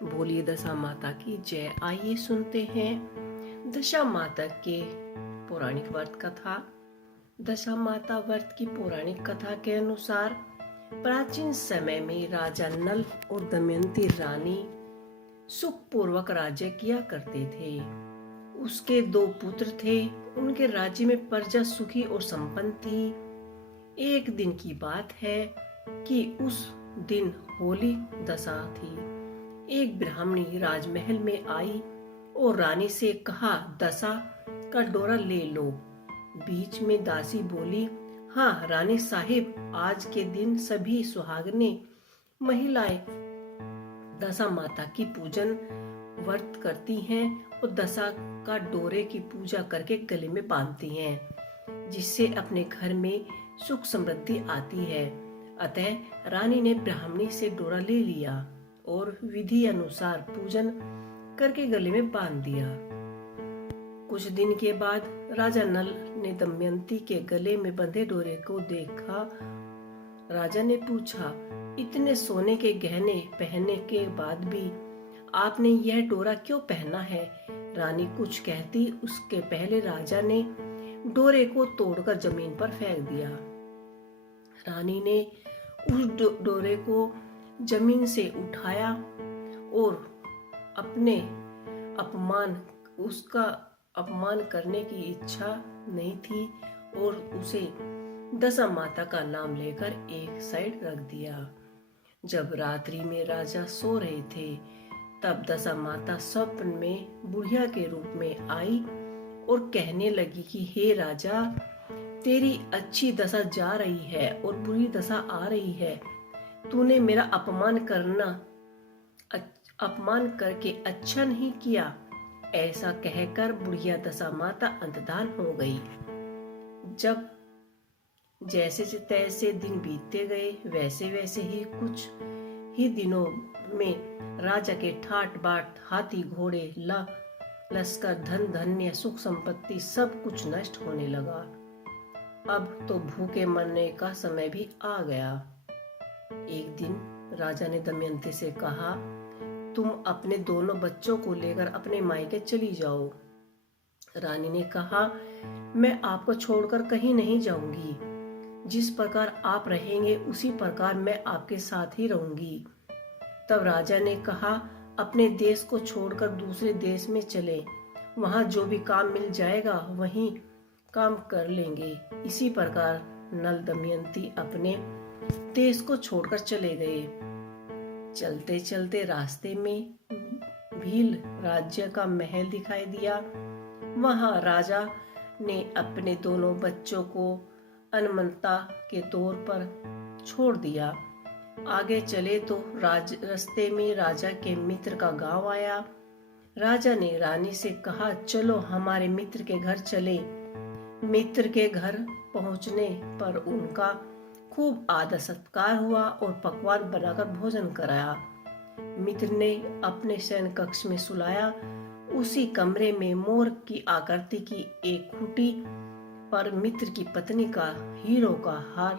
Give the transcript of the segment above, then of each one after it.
बोलिए दशा माता की जय। आइए सुनते हैं दशा माता के पौराणिक व्रत कथा। दशा माता व्रत की पौराणिक कथा के अनुसार प्राचीन समय में राजा नल और दमयंती रानी सुखपूर्वक राज्य किया करते थे। उसके 2 पुत्र थे। उनके राज्य में प्रजा सुखी और संपन्न थी। एक दिन की बात है कि उस दिन होली दशा थी। एक ब्राह्मणी राजमहल में आई और रानी से कहा, दशा का डोरा ले लो। बीच में दासी बोली, हाँ रानी साहिब, आज के दिन सभी सुहागने महिलाएं दशा माता की पूजन व्रत करती हैं और दशा का डोरे की पूजा करके गले में बांधती हैं, जिससे अपने घर में सुख समृद्धि आती है। अतः रानी ने ब्राह्मणी से डोरा ले लिया और विधि अनुसार पूजन करके गले में बांध दिया। कुछ दिन के बाद राजा नल ने दमयंती के गले में बंधे डोरे को देखा। राजा ने पूछा, इतने सोने के गहने पहनने के बाद भी आपने यह डोरा क्यों पहना है? रानी कुछ कहती उसके पहले राजा ने डोरे को तोड़कर जमीन पर फेंक दिया। रानी ने उस डोरे को जमीन से उठाया और उसका अपमान करने की इच्छा नहीं थी और उसे दशा माता का नाम लेकर एक साइड रख दिया। जब रात्रि में राजा सो रहे थे, तब दशा माता स्वप्न में बुढ़िया के रूप में आई और कहने लगी कि हे राजा, तेरी अच्छी दशा जा रही है और बुरी दशा आ रही है। तूने मेरा अपमान करके अच्छा नहीं किया। ऐसा कहकर बुढ़िया दशा माता अंतर्धान हो गई। जब जैसे तैसे दिन बीतते गए, वैसे वैसे ही कुछ ही दिनों में राजा के ठाट बाट, हाथी घोड़े, लश्कर, धन धान्य, सुख संपत्ति सब कुछ नष्ट होने लगा। अब तो भूखे मरने का समय भी आ गया। एक दिन राजा ने दमयंती से कहा, तुम अपने दोनों बच्चों को लेकर अपने मायके चली जाओ। रानी ने कहा, मैं आपको छोड़कर कहीं नहीं जाऊंगी। जिस प्रकार आप रहेंगे उसी प्रकार मैं आपके साथ ही रहूंगी। तब राजा ने कहा, अपने देश को छोड़कर दूसरे देश में चले, वहां जो भी काम मिल जाएगा वहीं काम कर लेंगे। इसी प्रकार नल दमयंती अपने देश को छोड़कर चले गए। चलते चलते रास्ते में भील राज्य का महल दिखाई दिया। वहां राजा ने अपने दोनों बच्चों को अनमनता के तौर पर छोड़ दिया। आगे चले तो रास्ते में राजा के मित्र का गांव आया। राजा ने रानी से कहा, चलो हमारे मित्र के घर चले। मित्र के घर पहुंचने पर उनका खूब आदर सत्कार हुआ और पकवान बनाकर भोजन कराया। मित्र ने अपने शयन कक्ष में सुलाया। उसी कमरे में मोर की आकृति की एक खूंटी पर मित्र की पत्नी का हीरो का हार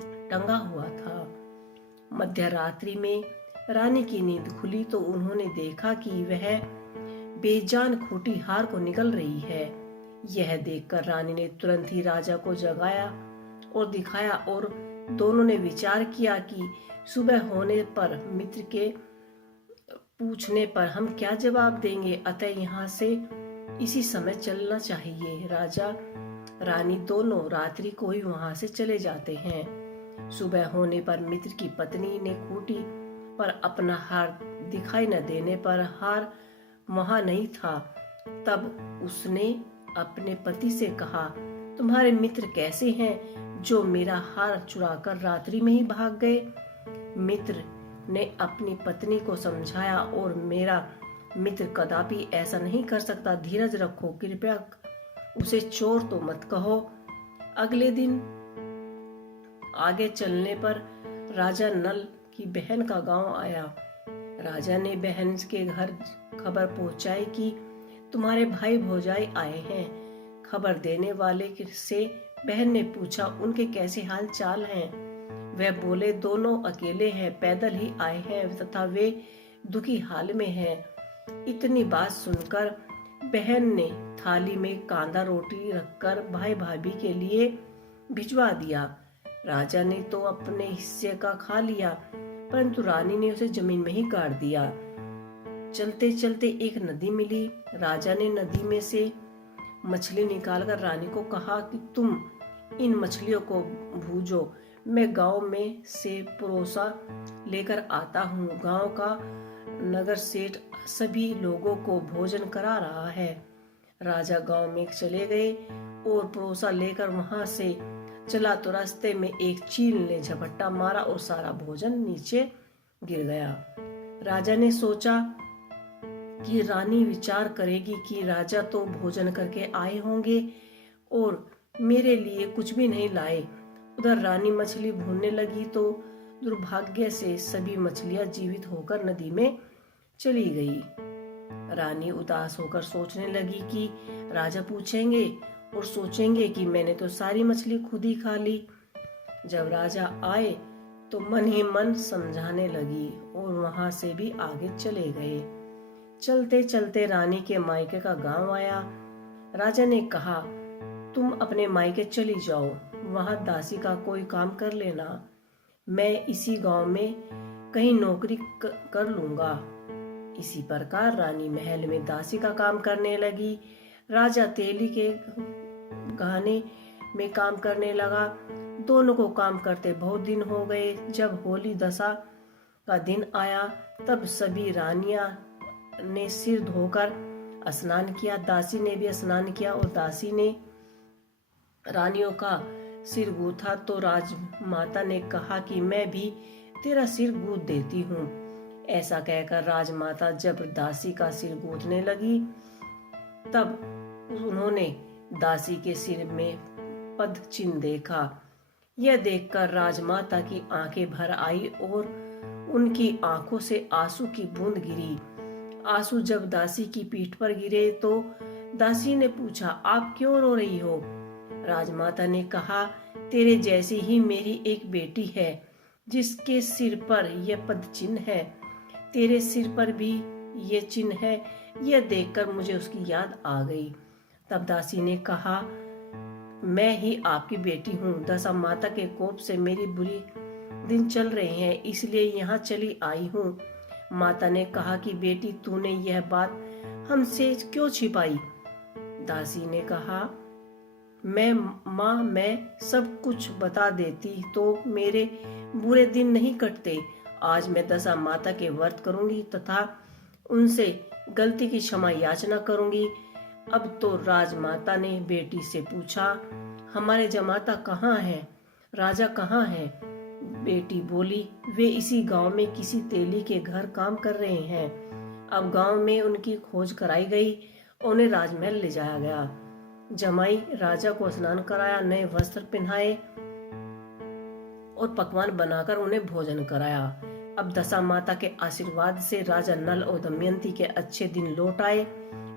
टंगा हुआ था। मध्य रात्रि में रानी की नींद खुली तो उन्होंने देखा कि वह बेजान खूंटी हार को निकल रही है। यह देखकर रानी ने तुरंत ही राजा को जगाया और दिखाया और दोनों ने विचार किया कि सुबह होने पर मित्र के पूछने पर हम क्या जवाब देंगे, अतः यहाँ से इसी समय चलना चाहिए। राजा रानी दोनों रात्रि को ही वहां से चले जाते हैं। सुबह होने पर मित्र की पत्नी ने खूंटी पर अपना हार दिखाई न देने पर हार वहां नहीं था। तब उसने अपने पति से कहा, तुम्हारे मित्र कैसे हैं जो मेरा हार चुराकर रात्रि में ही भाग गए? मित्र ने अपनी पत्नी को समझाया और मेरा मित्र कदापि ऐसा नहीं कर सकता, धीरज रखो, कृपया उसे चोर तो मत कहो। अगले दिन आगे चलने पर राजा नल की बहन का गांव आया। राजा ने बहन के घर खबर पहुंचाई कि तुम्हारे भाई भौजाई आए हैं। खबर देने वाले से बहन ने पूछा, उनके कैसे हाल चाल हैं? वह बोले, दोनों अकेले हैं, पैदल ही आए हैं तथा वे दुखी हाल में हैं। इतनी बात सुनकर बहन ने थाली में कांदा रोटी रखकर भाई भाभी के लिए भिजवा दिया। राजा ने तो अपने हिस्से का खा लिया, परंतु रानी ने उसे जमीन में ही गाड़ दिया। चलते चलते एक नदी मिली। राजा ने नदी में से मछली निकालकर रानी को कहा कि तुम इन मछलियों को भूजो, मैं गांव में से परोसा लेकर आता हूँ। गांव का नगर सेठ सभी लोगों को भोजन करा रहा है। राजा गांव में चले गए और परोसा लेकर वहां से चला तो रास्ते में एक चील ने झपट्टा मारा और सारा भोजन नीचे गिर गया। राजा ने सोचा कि रानी विचार करेगी कि राजा तो भोजन करके आए होंगे और मेरे लिए कुछ भी नहीं लाए। उधर रानी मछली भूनने लगी तो दुर्भाग्य से सभी मछलियां जीवित होकर नदी में चली गई। रानी उदास होकर सोचने लगी कि राजा पूछेंगे और सोचेंगे कि मैंने तो सारी मछली खुद ही खा ली। जब राजा आए तो मन ही मन समझाने लगी और वहां से भी आगे चले गए। चलते चलते रानी के मायके का गांव आया। राजा ने कहा, तुम अपने मायके चली जाओ, वहां दासी का कोई काम कर लेना। मैं इसी गांव में कहीं नौकरी कर लूंगा। इसी प्रकार रानी महल में दासी का काम करने लगी। राजा तेली के गहने में काम करने लगा। दोनों को काम करते बहुत दिन हो गए। जब होली दशा का दिन आया तब सभी रानियां ने सिर धोकर स्नान किया। दासी ने भी स्नान किया और दासी ने रानियों का सिर गूथा तो राजमाता ने कहा कि मैं भी तेरा सिर गूंथ देती हूँ। ऐसा कहकर राजमाता जब दासी का सिर गूंथने लगी तब उन्होंने दासी के सिर में पद चिन्ह देखा। यह देखकर राजमाता की आंखें भर आई और उनकी आंखों से आंसू की बूंद गिरी। आंसू जब दासी की पीठ पर गिरे तो दासी ने पूछा, आप क्यों रो रही हो? राजमाता ने कहा, तेरे जैसी ही मेरी एक बेटी है जिसके सिर पर यह पद चिन्ह है। तेरे सिर पर भी ये चिन्ह है। यह देखकर मुझे उसकी याद आ गई। तब दासी ने कहा, मैं ही आपकी बेटी हूँ। दशा माता के कोप से मेरी बुरी दिन चल रहे हैं, इसलिए यहाँ चली आई हूँ। माता ने कहा कि बेटी, तूने यह बात हमसे क्यों छिपाई? दासी ने कहा, मैं सब कुछ बता देती तो मेरे बुरे दिन नहीं कटते। आज मैं दशा माता के व्रत करूंगी तथा उनसे गलती की क्षमा याचना करूंगी। अब तो राजमाता ने बेटी से पूछा, हमारे जमाता कहाँ हैं? राजा कहाँ हैं? बेटी बोली, वे इसी गांव में किसी तेली के घर काम कर रहे हैं। अब गांव में उनकी खोज कराई गई, उन्हें राजमहल ले जाया गया। जमाई राजा को स्नान कराया, नए वस्त्र पहनाए और पकवान बनाकर उन्हें भोजन कराया। अब दशा माता के आशीर्वाद से राजा नल और दमयंती के अच्छे दिन लौट आए।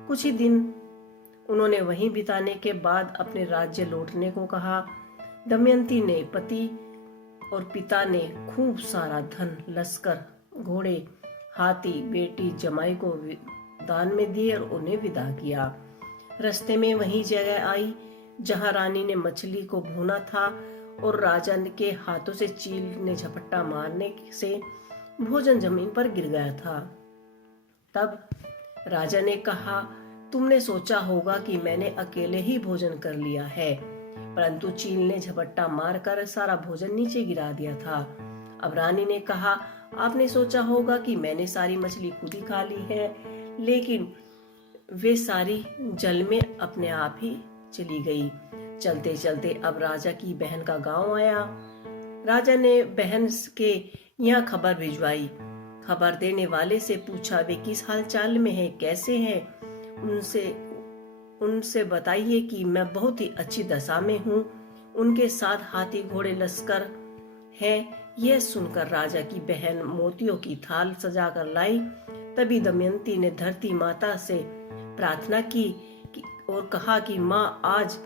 कुछ ही दिन उन्होंने वहीं बिताने के बाद अपने राज्य लौटने को कहा। दमयंती ने पति और पिता ने खूब सारा धन, लश्कर, घोड़े, हाथी, बेटी, जमाई को दान में दिए और उन्हें विदा किया। रास्ते में वही जगह आई जहां रानी ने मछली को भूना था और राजा के हाथों से चील ने झपट्टा मारने से भोजन जमीन पर गिर गया था। तब राजा ने कहा, तुमने सोचा होगा कि मैंने अकेले ही भोजन कर लिया है, परंतु चील ने झपट्टा मारकर सारा भोजन नीचे गिरा दिया था। अब रानी ने कहा, आपने सोचा होगा कि मैंने सारी मछली खुद ही खा ली है, लेकिन वे सारी जल में अपने आप ही चली गई। चलते चलते अब राजा की बहन का गांव आया। राजा ने बहन के यहाँ खबर भिजवाई। खबर देने वाले से पूछा, वे किस हाल चाल में है, कैसे हैं? उनसे बताइए कि मैं बहुत ही अच्छी दशा में हूँ। उनके साथ हाथी, घोड़े, लश्कर है। यह सुनकर राजा की बहन मोतियों की थाल सजाकर लाई। तभी दमयंती ने धरती माता से प्रार्थना की और कहा कि माँ, आज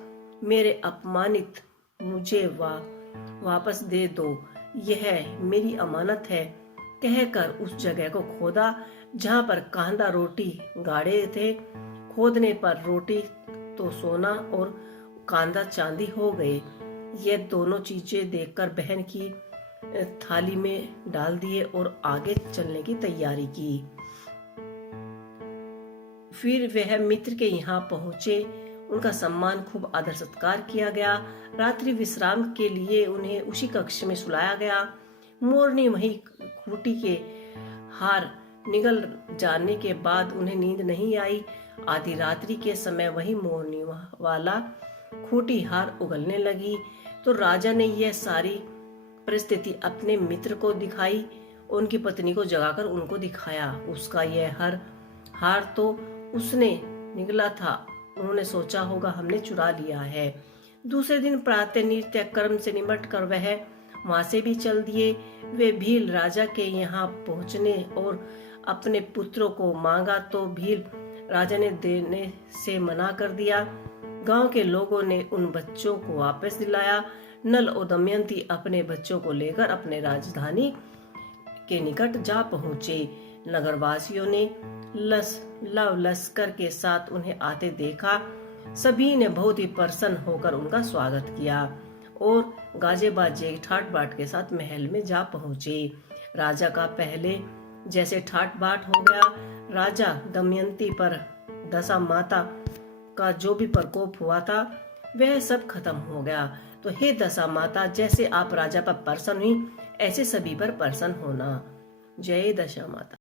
मेरे अपमानित मुझे वापस दे दो। यह मेरी अमानत है। कहकर उस जगह को खोदा जहां पर कांदा रोटी गाड़े थे। खोदने पर रोटी तो सोना और कांदा चांदी हो गए। ये दोनों चीजें देखकर बहन की थाली में डाल दिए और आगे चलने की तैयारी की। फिर वह मित्र के यहाँ पहुंचे। उनका सम्मान खूब आदर सत्कार किया गया। रात्रि विश्राम के लिए उन्हें उसी कक्ष में सुलाया गया। मोरनी वही खूंटी के हार निगल जाने के बाद उन्हें नींद नहीं आई। आधी रात्रि के समय वही मोरनी वाला खूंटी हार उगलने लगी तो राजा ने यह सारी परिस्थिति अपने मित्र को दिखाई। उनकी पत्नी को जगाकर उनको दिखाया। उसका यह हार तो उसने निगला था। उन्होंने सोचा होगा हमने चुरा लिया है। दूसरे दिन प्रातः नित्य कर्म से निमट कर वह वहां से भी चल दिए। वे भील राजा के यहाँ पहुंचने और अपने पुत्रों को मांगा तो भील राजा ने देने से मना कर दिया। गांव के लोगों ने उन बच्चों को वापस दिलाया। नल और दमयंती अपने बच्चों को लेकर अपने राजधानी के निकट जा पहुंचे। नगरवासियों ने लश्कर के साथ उन्हें आते देखा। सभी ने बहुत ही प्रसन्न होकर उनका स्वागत किया और गाजे बाजे ठाट बाट के साथ महल में जा पहुंचे। राजा का पहले जैसे ठाट बाट हो गया। राजा दमयंती पर दशा माता का जो भी प्रकोप हुआ था वह सब खत्म हो गया। तो हे दशा माता, जैसे आप राजा पर प्रसन्न हुई ऐसे सभी पर प्रसन्न होना। जय दशा माता।